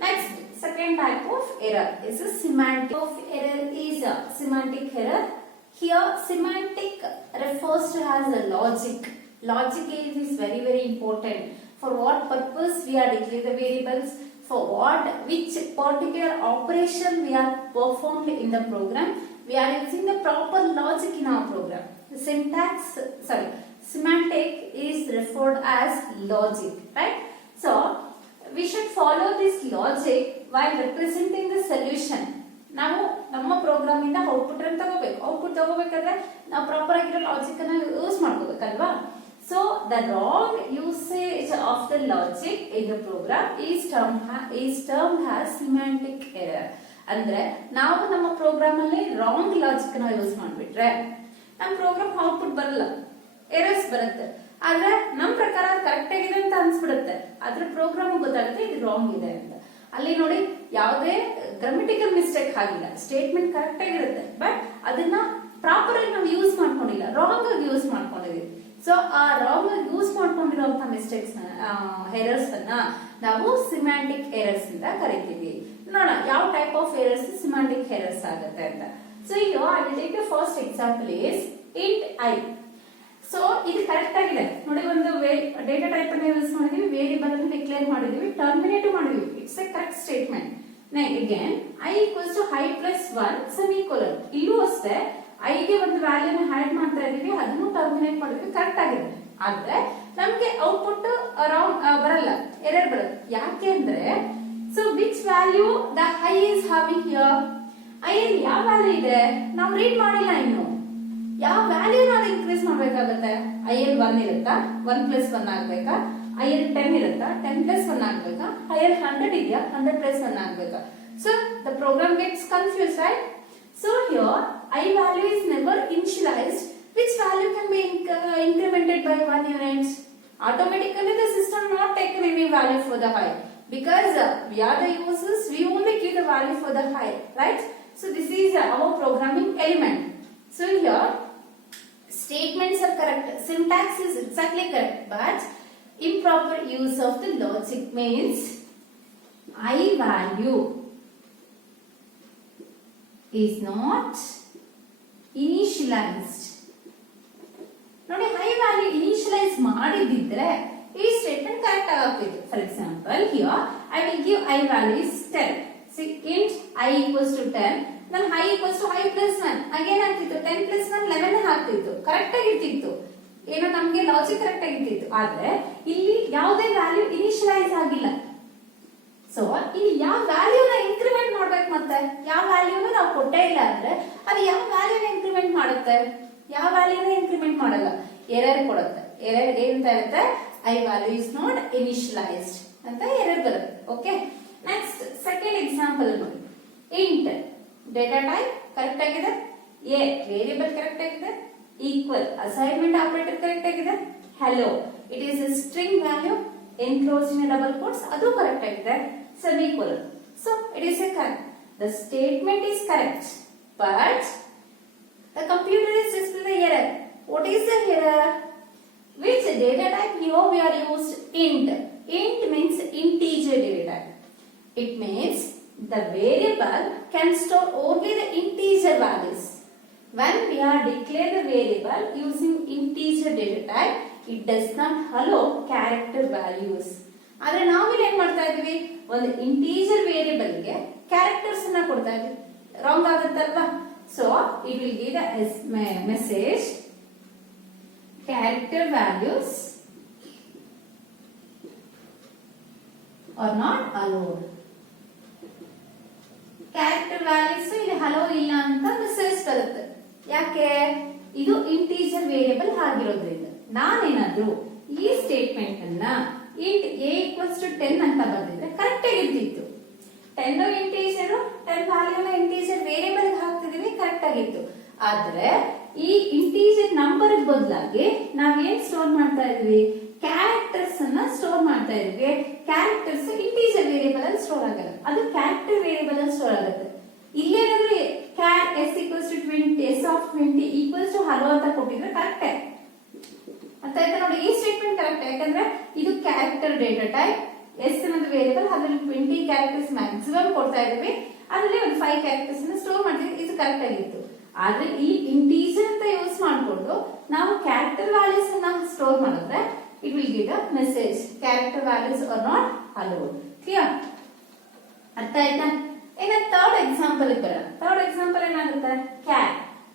next second type of error is a semantic of error is a semantic error. Here semantic refers to as a logic. Logic is very important. For what purpose we are declaring the variables, for what which particular operation we are performed in the program, we are using the proper logic in our program. The semantic is referred as logic, right? So we should follow this logic while representing the solution. ನಾವು ನಮ್ಮ ಪ್ರೋಗ್ರಾಮ್ ಇಂದ ಔಟ್ಪುಟ್ ಅನ್ನು ತಗೋಬೇಕು. ಔಟ್ಪುಟ್ ತಗೋಬೇಕಾದ್ರೆ ನಾವು ಪ್ರಾಪರ್ ಆಗಿರೋ logic ಅನ್ನ use ಮಾಡ್ಕೋಬೇಕಲ್ವಾ? So the wrong usage of the logic in the program is term has semantic error. ಅಂದ್ರೆ ನಾವು ನಮ್ಮ ಪ್ರೋಗ್ರಾಮ್ ಅಲ್ಲಿ ರಾಂಗ್ ಲಾಜಿಕ್ ನ ಯೂಸ್ ಮಾಡ್ಬಿಟ್ರೆ ನಮ್ಮ ಪ್ರೋಗ್ರಾಮ್ ಔಟ್ಪುಟ್ ಬರಲ್ಲ, ಎರರ್ಸ್ ಬರುತ್ತೆ. ಆದ್ರೆ ನಮ್ ಪ್ರಕಾರ ಕರೆಕ್ಟ್ ಆಗಿದೆ ಅಂತ ಅನ್ಸ್ಬಿಡುತ್ತೆ, ಆದ್ರೆ ಪ್ರೋಗ್ರಾಮ್ ಗೊತ್ತಾಗುತ್ತೆ ಇದು ರಾಂಗ್ ಇದೆ ಅಂತ. ಅಲ್ಲಿ ನೋಡಿ ಯಾವುದೇ ಗ್ರಾಮಟಿಕಲ್ ಮಿಸ್ಟೇಕ್ ಆಗಿಲ್ಲ, ಸ್ಟೇಟ್ಮೆಂಟ್ ಕರೆಕ್ಟ್ ಆಗಿರುತ್ತೆ, ಬಟ್ ಅದನ್ನ ಪ್ರಾಪರ್ ಆಗಿ ನಾವು ಯೂಸ್ ಮಾಡ್ಕೊಂಡಿಲ್ಲ, ರಾಂಗ್ ಆಗಿ ಯೂಸ್ ಮಾಡ್ಕೊಂಡಿದೀವಿ. ಸೊ ಆ ರಾಂಗ್ ಆಗಿ ಯೂಸ್ ಮಾಡ್ಕೊಂಡಿರುವಂತಹ ಮಿಸ್ಟೇಕ್ಸ್ ಎರರ್ಸ್ ಅನ್ನ ನಾವು ಸಿಮ್ಯಾಂಟಿಕ್ ಎರರ್ಸ್ ಅಂತ ಕರಿತೀವಿ. ನೋಡೋಣ ಯಾವ type of errors semantic errors ಆಗುತ್ತೆ ಅಂತ. ಸೊ ಈಗ I will take the first example is int I. So ಇದು ಕರೆಕ್ಟ್ ಆಗಿದೆ ನೋಡಿ, ಒಂದು ಡೇಟಾ ಟೈಪ್ ಅನ್ನು ಯೂಸ್ ಮಾಡಿದೀವಿ, ವೇರಿಯಬಲ್ ಅನ್ನು ಡಿಕ್ಲೇರ್ ಮಾಡಿದೀವಿ, ಟರ್ಮಿನೇಟ್ ಮಾಡಿದೀವಿ. It's a correct statement. Again i equals to i plus 1 semicolon. ಇಲ್ಲೂ ಅಷ್ಟೇ i ಗೆ ಒಂದು ವ್ಯಾಲ್ಯೂನ ಆಡ್ ಮಾಡ್ತಾ ಇದೀವಿ, ಅದನ್ನು ಟರ್ಮಿನೇಟ್ ಮಾಡಿದ್ವಿ, ಕರೆಕ್ಟ್ ಆಗಿದೆ. ಆದ್ರೆ ನಮ್ಗೆ ಔಟ್ಪುಟ್ ಅರೌಂಡ್ ಬರಲ್ಲ, ಎರರ್ ಬರುತ್ತೆ. ಯಾಕೆ ಅಂದ್ರೆ so which value the i is having here? i ಅಲ್ಲಿ ಯಾವ ವ್ಯಾಲ್ಯೂ ಇದೆ ನಾವು ರೀಡ್ ಮಾಡಿಲ್ಲ ಇನ್ನು. ಯಾವ ವ್ಯಾಲ್ಯೂ ನಾವು ಇನ್ಕ್ರೀಸ್ ಮಾಡ್ಬೇಕಾಗತ್ತೆ? i ಅಲ್ಲಿ 1 ಇರುತ್ತಾ, 1 ಪ್ಲಸ್ 1 ಆಗ್ಬೇಕಾ? i ಅಲ್ಲಿ 10 ಇರುತ್ತಾ, 10 ಪ್ಲಸ್ 1 ಆಗ್ಬೇಕಾ? i ಅಲ್ಲಿ 100 ಇದೆಯಾ, 100 ಪ್ಲಸ್ 1 ಆಗ್ಬೇಕಾ? So the program gets confuse, right? So here I value is never initialized. Which value can be incremented by 1 unit? Automatically the system not taken any value for the i, because we are the users, we only give the value for the i, right? So this is our programming element. So here statements are correct, syntax is exactly correct, but improper use of the logic means I value is not initialized. ನೋಡಿ, high value initialise ಮಾಡಿದಿದ್ರೆ ಈ statement correct ಆಗುತ್ತಿತ್ತು. For example here I will give i value is 10. int i equals to 10, then i equals to i plus 1. ಅಗೇನ್ ಆಗ್ತಿತ್ತು 10 plus 1 11 ಆಗ್ತಿತ್ತು, ಕರೆಕ್ಟ್ ಆಗಿರ್ತಿತ್ತು, ಏನೋ ನಮ್ಗೆ logic correct ಆಗಿರ್ತಿತ್ತು. ಆದ್ರೆ ಇಲ್ಲಿ ಯಾವುದೇ ವ್ಯಾಲ್ಯೂ ಇನಿಷಿಯಲೈಸ್ ಆಗಿಲ್ಲ. ಸೊ ಇಲ್ಲಿ ಯಾವ ವ್ಯಾಲ್ಯೂನ ಇನ್ಕ್ರಿಮೆಂಟ್ ಮಾಡ್ಬೇಕು, ಮತ್ತೆ ಯಾವ ವ್ಯಾಲ್ಯೂನ ನಾವು ಕೊಟ್ಟೇ ಇಲ್ಲ ಅಂದ್ರೆ ಅದು ಯಾವ ವ್ಯಾಲ್ಯೂನ ಇನ್ಕ್ರಿಮೆಂಟ್ ಮಾಡುತ್ತೆ? ಯಾವ ವ್ಯಾಲ್ಯೂನ ಇನ್ಕ್ರಿಮೆಂಟ್ ಮಾಡಲ್ಲ, ಎರರ್ ಕೊಡುತ್ತೆ. ಎರರ್ ಏನಂತ ಇರುತ್ತೆ? ಐ ವ್ಯಾಲ್ಯೂ ಇಸ್ ನಾಟ್ ಇನಿಷಿಯಲೈಸ್ಡ್ ಅಂತ ಎರರ್ ಬರುತ್ತೆ. ಓಕೆ, ನೆಕ್ಸ್ಟ್ ಸೆಕೆಂಡ್ ಎಕ್ಸಾಂಪಲ್ ನೋಡಿ. ಇಂಟ್ ಡೇಟಾ ಟೈಪ್ ಕರೆಕ್ಟ್ ಆಗಿದೆ, ಎ ವೇರಿಯಬಲ್ ಕರೆಕ್ಟ್ ಆಗಿದೆ, ಈಕ್ವಲ್ ಅಸೈನ್ಮೆಂಟ್ ಆಪರೇಟರ್ ಕರೆಕ್ಟ್ ಆಗಿದೆ, hello it is A string value enclosed in a double quotes, adu correct agide, semicolon. So it is a correct. The statement is correct, but the computer is displaying the error. What is the error? Which data type here we are used? Int. Int means integer data type. It means the variable can store only the integer values. When we are declare the variable using integer data type, it does not allow character values. ಆದ್ರೆ ನಾವು ಇಲ್ಲಿ ಏನ್ ಮಾಡ್ತಾ ಇದೀವಿ, ಒಂದು integer variable ಗೆ ಕ್ಯಾರೆಕ್ಟರ್ಸ್ ಅನ್ನ ಕೊಡ್ತಾ ಇದೀವಿ, ರಾಂಗ್ ಆಗುತ್ತಲ್ವಾ? So it will give the message character values are not allowed. Character values ಇಲ್ಲಿ ಹಲೋ ಇಲ್ಲ ಅಂತ ಮೆಸೇಜ್ ಬರುತ್ತೆ. ಯಾಕೆ? ಇದು ಇಂಟೀಜರ್ ವೇರಿಯಬಲ್ ಆಗಿರೋದ್ರಿಂದ. ನಾನೇನಾದ್ರೂ ಈ ಸ್ಟೇಟ್ಮೆಂಟ್ ಅನ್ನ ಇಂಟ್ a ಈಕ್ವಲ್ಸ್ ಟು 10 ಅಂತ ಬಂದಿದ್ರೆ ಕರೆಕ್ಟ್ ಆಗಿರ್ತಿತ್ತು. 10 ಇಂಟೀಜರ್, 10 ವ್ಯಾಲ್ಯೂನ ಇಂಟೀಜರ್ ವೇರಿಯಬಲ್ ಹಾಕ್ತಿದೀವಿ, ಕರೆಕ್ಟ್ ಆಗಿತ್ತು. ಆದ್ರೆ ಈ ಇಂಟೀಜರ್ ನಂಬರ್ ಬದಲಾಗಿ ನಾವೇನ್ ಸ್ಟೋರ್ ಮಾಡ್ತಾ ಇದೀವಿ? ಕ್ಯಾರೆಕ್ಟರ್ಸ್ ಅನ್ನ ಸ್ಟೋರ್ ಮಾಡ್ತಾ ಇದೀವಿ. ಕ್ಯಾರೆಕ್ಟರ್ಸ್ ಇಂಟೀಜರ್ ವೇರಿಯಬಲ್ ಅಲ್ಲಿ ಸ್ಟೋರ್ ಆಗಲ್ಲ, ಅದು ಕ್ಯಾರೆಕ್ಟರ್ ವೇರಿಯಬಲ್ ಅಲ್ಲಿ ಸ್ಟೋರ್ ಆಗುತ್ತೆ. ಇಲ್ಲೇನಾದ್ರೂ char s equals to 20, s of 20 equals to hello ಅಂತ ಕೊಟ್ಟಿದ್ರೆ ಕರೆಕ್ಟ್ ಅಂತ ಆಯ್ತಾ? ನೋಡಿ, ಈ ಸ್ಟೇಟ್ಮೆಂಟ್ ಕರೆಕ್ಟ್, ಯಾಕಂದ್ರೆ ಇದು ಕ್ಯಾರೆಕ್ಟರ್ ಡೇಟಾ ಟೈಪ್, ಎಸ್ ಅನ್ನೋದು ವೇರಿಯಬಲ್, ಅದ್ರಲ್ಲಿ 20 ಕ್ಯಾರೆಕ್ಟರ್ಸ್ ಮ್ಯಾಕ್ಸಿಮಮ್ ಕೊಡ್ತಾ ಇದೀವಿ, ಅದ್ರಲ್ಲಿ ಒಂದು 5 ಕ್ಯಾರೆಕ್ಟರ್ಸ್ ಅನ್ನ ಸ್ಟೋರ್ ಮಾಡ್ತೀವಿ, ಇದು ಕರೆಕ್ಟ್ ಆಗಿತ್ತು. ಆದ್ರೆ ಈ ಇಂಟೀಜರ್ ಅಂತ ಯೂಸ್ ಮಾಡ್ಕೊಂಡು ನಾವು ಕ್ಯಾರೆಕ್ಟರ್ ವ್ಯಾಲ್ಯೂಸ್ ಅನ್ನ ಸ್ಟೋರ್ ಮಾಡಿದ್ರೆ it will give the message character values are not allowed. Clear? ಅರ್ಥ ಆಯ್ತಾ? ಇನ್ನು ಥರ್ಡ್ ಎಕ್ಸಾಂಪಲ್ ಬರೋಣ. ಥರ್ಡ್ ಎಕ್ಸಾಂಪಲ್ ಏನಾಗುತ್ತೆ? Char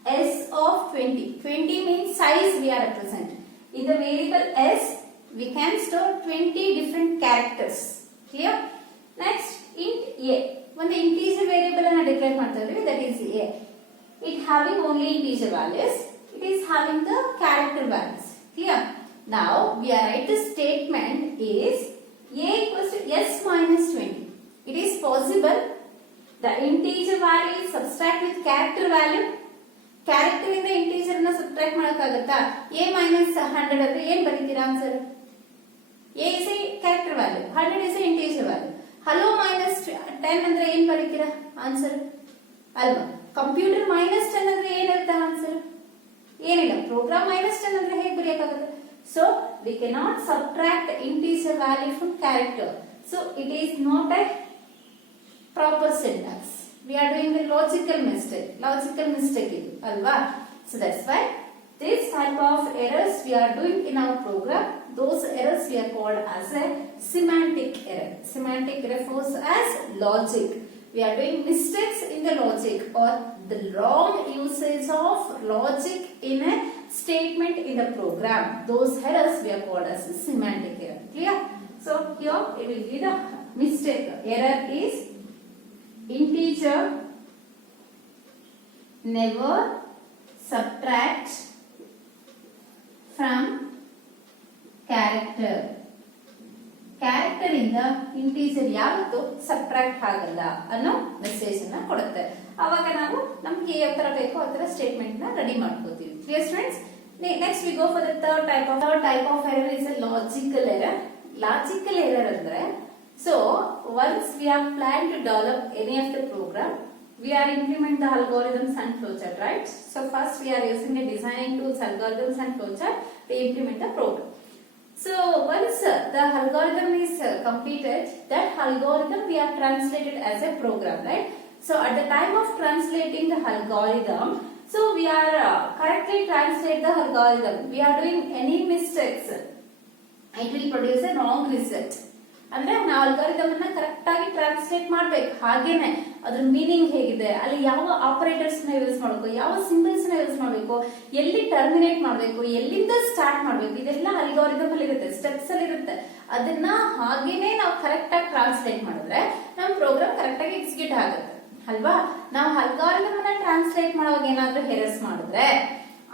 s of 20. 20 means size we are represent. In the variable s, we can store 20 different characters. Clear? Next, int a. One integer variable and declare ಮಾಡ್ತಿದ್ವಿ, that is a. It having only integer values. It is having the character values. Clear? Now, we are write the statement is a equals to s minus 20. It is possible the integer value is subtract with character value. Character in the integer na subtract ಮಾಡಕ್ಕಾಗುತ್ತಾ? a minus 100 ಅಂದ್ರೆ ಏನು ಬರೀತೀರಾ answer? a is a character value, 100 is a integer value. Hello minus 10 ಅಂದ್ರೆ ಏನು ಬರೀತೀರಾ ಆನ್ಸರ್? ಅಲ್ವಾ? Computer minus 10 ಅಂದ್ರೆ ಏನಿರುತ್ತೆ ಆನ್ಸರ್? ಏನಿಲ್ಲ. ಪ್ರೋಗ್ರಾಮ್ minus 10 ಅಂದ್ರೆ ಹೇಗೆ ಬರೆಯಕ್ಕಾಗುತ್ತೆ? So we cannot subtract integer value from character. So it is not a proper syntax. We are doing a logical mistake ಇದು ಅಲ್ವಾ? So that's why this type of errors we are doing in our program, those errors we are called as a semantic error. Semantic refers as logic. We are doing mistakes in the logic or the wrong usage of logic in a statement in the program. Those errors we are called as a semantic error. Clear? So here it will be the mistake. Error is integer never subtract from character. Character ಇಂದ ಇಂಟೀಜರ್ ಯಾವತ್ತೂ ಸಬ್ಟ್ರಾಕ್ಟ್ ಆಗಲ್ಲ ಅನ್ನೋ ಮೆಸೇಜ್ ಅನ್ನ ಕೊಡುತ್ತೆ. ಅವಾಗ ನಾವು ನಮ್ಗೆ ಯಾವ ತರ ಬೇಕೋ ಆ ತರ ಸ್ಟೇಟ್ಮೆಂಟ್ ನ ರೆಡಿ ಮಾಡ್ಕೋತೀವಿ. Clear students? Next we go for the third type of error is a logical error. Logical error ಅಂದ್ರೆ so once we have planned to develop any of the program, we are implement the algorithms and flowchart, right? So first we are using the designing tools, algorithms and flowchart to implement the program. So once the algorithm is completed, that algorithm we are translated as a program, right? So at the time of translating the algorithm, so we are correctly translate the algorithm. We are doing any mistakes, it will produce a wrong result. ಅಂದ್ರೆ ನಾವು ಅಲ್ಗಾರಿದಮ್ ಅನ್ನ ಕರೆಕ್ಟ್ ಆಗಿ ಟ್ರಾನ್ಸ್ಲೇಟ್ ಮಾಡ್ಬೇಕು. ಹಾಗೇನೆ ಅದ್ರ ಮೀನಿಂಗ್ ಹೇಗಿದೆ, ಅಲ್ಲಿ ಯಾವ ಆಪರೇಟರ್ಸ್ ನ ಯೂಸ್ ಮಾಡಬೇಕು, ಯಾವ ಸಿಂಬಲ್ಸ್ ನ ಯೂಸ್ ಮಾಡಬೇಕು, ಎಲ್ಲಿ ಟರ್ಮಿನೇಟ್ ಮಾಡಬೇಕು, ಎಲ್ಲಿಂದ ಸ್ಟಾರ್ಟ್ ಮಾಡಬೇಕು, ಇದೆಲ್ಲ ಅಲ್ಗಾರಿದಮ್ ಅಲ್ಲಿ ಇರುತ್ತೆ, ಸ್ಟೆಪ್ಸ್ ಅಲ್ಲಿ ಇರುತ್ತೆ. ಅದನ್ನ ಹಾಗೇನೆ ನಾವು ಕರೆಕ್ಟ್ ಆಗಿ ಟ್ರಾನ್ಸ್ಲೇಟ್ ಮಾಡಿದ್ರೆ ನಮ್ಮ ಪ್ರೋಗ್ರಾಮ್ ಕರೆಕ್ಟ್ ಆಗಿ ಎಕ್ಸಿಕ್ಯೂಟ್ ಆಗುತ್ತೆ ಅಲ್ವಾ? ನಾವು ಅಲ್ಗಾರಿದಮ್ ಅನ್ನ ಟ್ರಾನ್ಸ್ಲೇಟ್ ಮಾಡುವಾಗ ಏನಾದ್ರೂ ಎರರ್ಸ್ ಮಾಡಿದ್ರೆ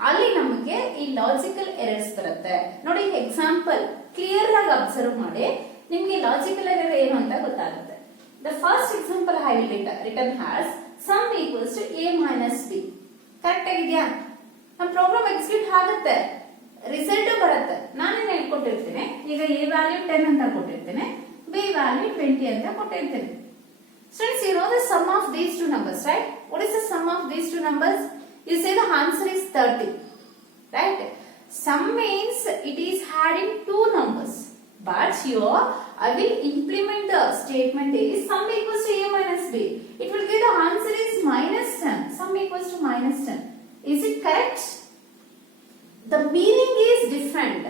ಅಲ್ಲಿ ನಮಗೆ ಈ ಲಾಜಿಕಲ್ ಎರರ್ಸ್ ಬರುತ್ತೆ. ನೋಡಿ ಎಕ್ಸಾಂಪಲ್ ಕ್ಲಿಯರ್ ಆಗಿ ಅಬ್ಸರ್ವ್ ಮಾಡಿ, ನಿಮ್ಗೆ ಲಾಜಿಕಲ್ ಎರರ್ ಏನು ಅಂತ ಗೊತ್ತಾಗುತ್ತೆ. The first example I will return has sum equals to a minus b. Correct ಆಗಿದೆಯಾ? ನಮ್ಮ ಪ್ರೋಗ್ರಾಮ್ ಎಕ್ಸಿಕ್ಯೂಟ್ ಆಗುತ್ತೆ, ರಿಸಲ್ಟ್ ಬರುತ್ತೆ. ನಾನೇನು ಹೇಳ್ಕೊಟ್ಟಿರ್ತೀನಿ, ಈಗ a ವ್ಯಾಲ್ಯೂ 10 ಅಂತ ಕೊಟ್ಟಿರ್ತೇನೆ, b ವ್ಯಾಲ್ಯೂ 20 ಅಂತ ಕೊಟ್ಟಿರ್ತೇನೆ. Students, you know the sum of these two numbers, right? What is the sum of these two numbers? You say the answer is 30, right? Sum means it is adding two numbers. But here I will implement the statement is sum equals to a minus b. It will give the answer is minus 10. Sum equals to minus 10. Is it correct? The meaning is different.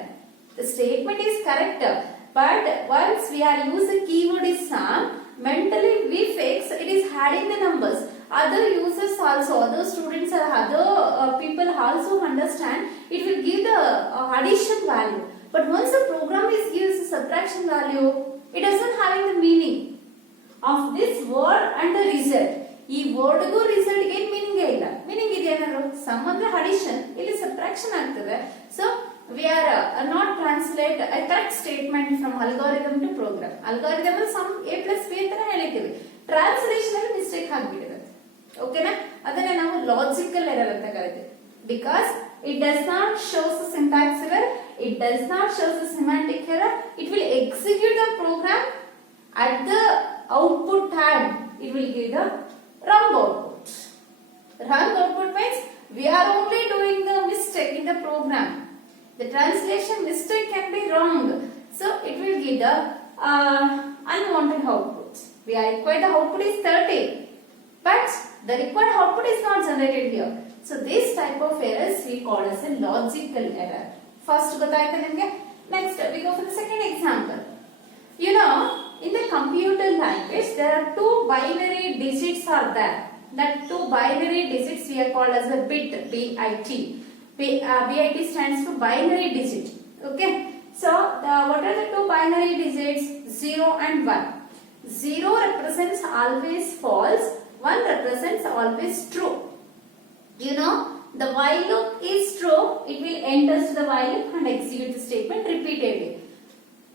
The statement is correct. But once we are use the keyword is sum, mentally we fix it is adding the numbers. Other users also, other students or other people also understand it will give the addition value. But once the program is gives a subtraction value, it doesn't having the meaning of this word and the result. ಈ ವರ್ಡ್ಗೂ ರಿಸಲ್ಟ್ ಗೆ ಮೀನಿಂಗ್ ಇಲ್ಲ. ಮೀನಿಂಗ್ ಇದೆಯೇನಾದ್ರು? ಸಮ್ ಅಂದ್ರೆ ಅಡಿಷನ್, ಇಲ್ಲಿ ಸಬ್ಟ್ರಾಕ್ಷನ್ ಆಗ್ತದೆ. So we are not translate a correct statement from algorithm to program. algorithm ಅಲ್ಲಿ some a plus b ಅಂತ ಹೇಳಿರ್ತೀವಿ, ಟ್ರಾನ್ಸ್ಲೇಷನ್ ಅಲ್ಲಿ ಮಿಸ್ಟೇಕ್ ಆಗಿಬಿಟ್ಟಿರುತ್ತೆ. ಓಕೆನಾ? ಅದನ್ನ ನಾವು ಲಾಜಿಕಲ್ ಎರರ್ ಅಂತ ಕರಿತೀವಿ. Because it does not show the syntax error, it does not show the semantic error. It will execute the program at the output time. It will give the wrong output. Wrong output means we are only doing the mistake in the program. The translation mistake can be wrong, so it will give the unwanted output. We are required the output is 30, but the required output is not generated here. So this type of errors we call as a logical error. First ಗೊತ್ತಾಯ್ತಾ ನಿಮಗೆ? Next we go for the second example. You know, in the computer language there are two binary digits are there. That two binary digits we are called as a bit, bit. BID stands for binary digit. Okay. So what are the two binary digits? 0 and 1. 0 represents always false. 1 represents always true. You know, the while loop is true. It will enter to the while loop and execute the statement repeatedly.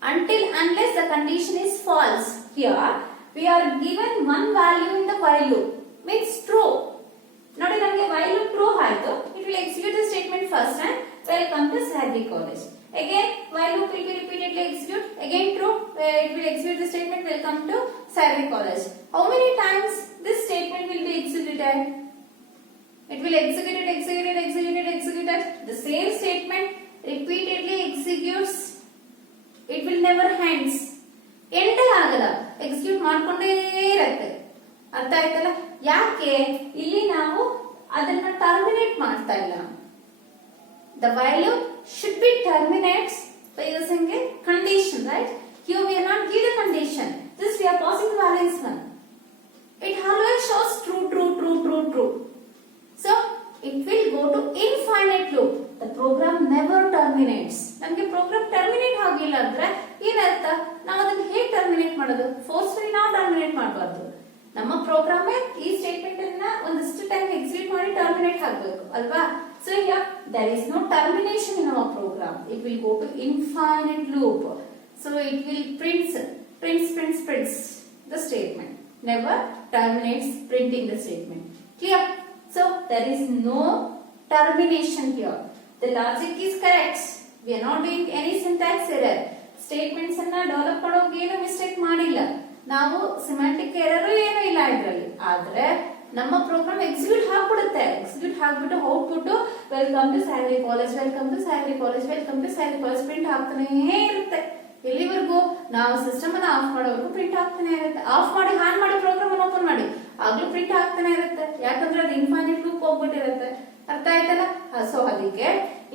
Unless the condition is false. Here we are given one value in the while loop. Means true. Not in while loop true ಆಯ್ತು. It will execute the statement first and welcome to Sahavi College. Again while loop will be repeatedly execute. Again true. It will execute the statement welcome to Sahavi College. How many times this statement will be executed? It will execute it. The same statement repeatedly executes. It will never ends. End ಆಗಲ್ಲ, ಎಕ್ಸಿಕ್ಯೂಟ್ ಮಾಡ್ಕೊಂಡೇ ಇರುತ್ತೆ. ಅರ್ಥ ಆಯ್ತಲ್ಲ? ಯಾಕೆ ಇಲ್ಲಿ ನಾವು ಅದನ್ನ ಟರ್ಮಿನೇಟ್ ಮಾಡ್ತಾ ಇಲ್ಲ. The while loop should be terminates by using a condition, right? Here we are not give the condition. Just we are passing the values one. It always shows true. So it will go to infinite loop. The program never terminates. ನಮಗೆ program terminate ಆಗಿಲ್ಲ ಅಂದ್ರೆ ಏನರ್ಥ? ನಾವು ಅದನ್ನ ಹೇಗೆ ಟರ್ಮಿನೇಟ್ ಮಾಡೋದು? ಫೋರ್ಸ್ಫುಲಿ ನಾವು ಟರ್ಮಿನೇಟ್ ಮಾಡಬಾರ್ದು. ನಮ್ಮ ಪ್ರೋಗ್ರಾಮ್ ಈ ಸ್ಟೇಟ್ಮೆಂಟ್ ಅನ್ನ ಒಂದಷ್ಟು ಟೈಮ್ ಎಕ್ಸಿಕ್ಯೂಟ್ ಮಾಡಿ ಟರ್ಮಿನೇಟ್ ಆಗಬೇಕು ಅಲ್ವಾ? So here there is no termination in our program. It will go to infinite loop. So it will prints the statement. Never terminates printing the statement. Clear? So there is no termination here. The logic is correct. We are not doing any syntax error. Statements ಅನ್ನ ಡೆವಲಪ್ ಮಾಡೋಕೆ ಏನು ಮಿಸ್ಟೇಕ್ ಮಾಡಿಲ್ಲ. ನಾವು semantic error ಏನೂ ಇಲ್ಲ ಇದರಲ್ಲಿ. ಆದ್ರೆ ನಮ್ಮ ಪ್ರೋಗ್ರಾಮ್ ಎಕ್ಸಿಕ್ಯೂಟ್ ಆಗ್ಬಿಡುತ್ತೆ. ಎಕ್ಸಿಕ್ಯೂಟ್ ಆಗ್ಬಿಟ್ಟು output welcome to salary college print ಆಗ್ತಾನೆ ಇರುತ್ತೆ. ಎಲ್ಲಿವರೆಗೂ ನಾವು ಸಿಸ್ಟಮ್ ಅನ್ನ ಆಫ್ ಮಾಡೋವರೆಗೂ ಪ್ರಿಂಟ್ ಆಗ್ತಾನೆ ಇರುತ್ತೆ. ಆಫ್ ಮಾಡಿ ಆನ್ ಮಾಡಿ ಪ್ರೋಗ್ರಾಮ್ ಅನ್ನು ಓಪನ್ ಮಾಡಿ ಆಗ್ಲೂ ಪ್ರಿಂಟ್ ಆಗ್ತಾನೆ ಇರುತ್ತೆ. ಯಾಕಂದ್ರೆ ಅದು ಇನ್ಫೈನೈಟ್ ಲೂಪ್ ಹೋಗ್ಬಿಟ್ಟಿರುತ್ತೆ. ಅರ್ಥ ಆಯ್ತಲ್ಲ? ಸೊ ಅದಕ್ಕೆ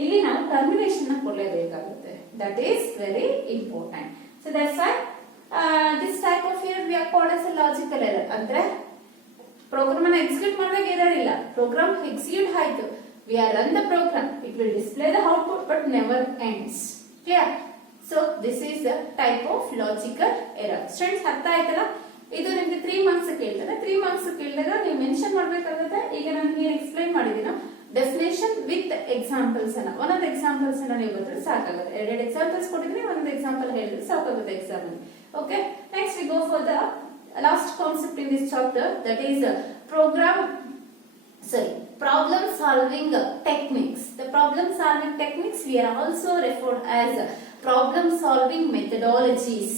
ಇಲ್ಲಿ ನಾವು ಟರ್ಮಿನೇಷನ್ ನ ಕೊಡಲೇಬೇಕಾಗುತ್ತೆ. That is very important. So that's why this type of error we are called as a logical error. ಅಂದ್ರೆ ಪ್ರೋಗ್ರಾಮ್ ಅನ್ನು ಎಕ್ಸಿಕ್ಯೂಟ್ ಮಾಡಿದಾಗ ಎರರ್ ಇಲ್ಲ. ಪ್ರೋಗ್ರಾಮ್ ಎಕ್ಸಿಕ್ಯೂಟ್ ಆಯ್ತು. We are run the program. It will display the output but never ends. Clear? So this is the type of logical error. Students ಅರ್ಥ ಆಯ್ತಲ್ಲ? ಇದು ನಿಮ್ಗೆ 3 ಮಾರ್ಕ್ಸ್ ಕೇಳ್ತಾರೆ. 3 ಮಾರ್ಕ್ಸ್ ಕೇಳಿದಾಗ ನೀವು ಮೆನ್ಷನ್ ಮಾಡ್ಬೇಕಾಗುತ್ತೆ. ಈಗ ನಾನು ಏನು ಎಕ್ಸ್ಪ್ಲೈನ್ ಮಾಡಿದೀನೋ ಡೆಫಿನೇಷನ್ ವಿತ್ ಎಕ್ಸಾಂಪಲ್ಸ್ ಅನ್ನ ಒಂದೊಂದು ಎಕ್ಸಾಂಪಲ್ಸ್ ಅನ್ನ ನೀವು ಬಂದ್ರೆ ಸಾಕಾಗುತ್ತೆ. ಎರಡು ಎಕ್ಸಾಂಪಲ್ಸ್ ಕೊಟ್ಟಿದ್ರೆ ಒಂದೊಂದು ಎಕ್ಸಾಂಪಲ್ ಹೇಳಿದ್ರೆ ಸಾಕಾಗುತ್ತೆ ಎಕ್ಸಾಮ್ ಅಲ್ಲಿ. Okay, next we go for the last concept in this chapter, that is problem solving techniques. The problem solving techniques we are also referred as problem solving methodologies.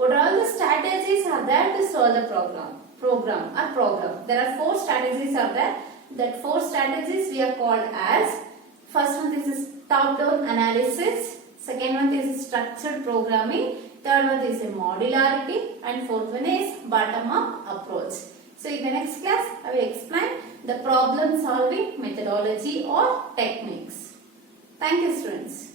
What are the strategies are there to solve the problem? There are 4 strategies are there. That 4 strategies we are called as, first one this is top down analysis, second one is structured programming, third one is a modularity, and fourth one is bottom up approach. So in the next class I will explain the problem solving methodology or techniques. Thank you students.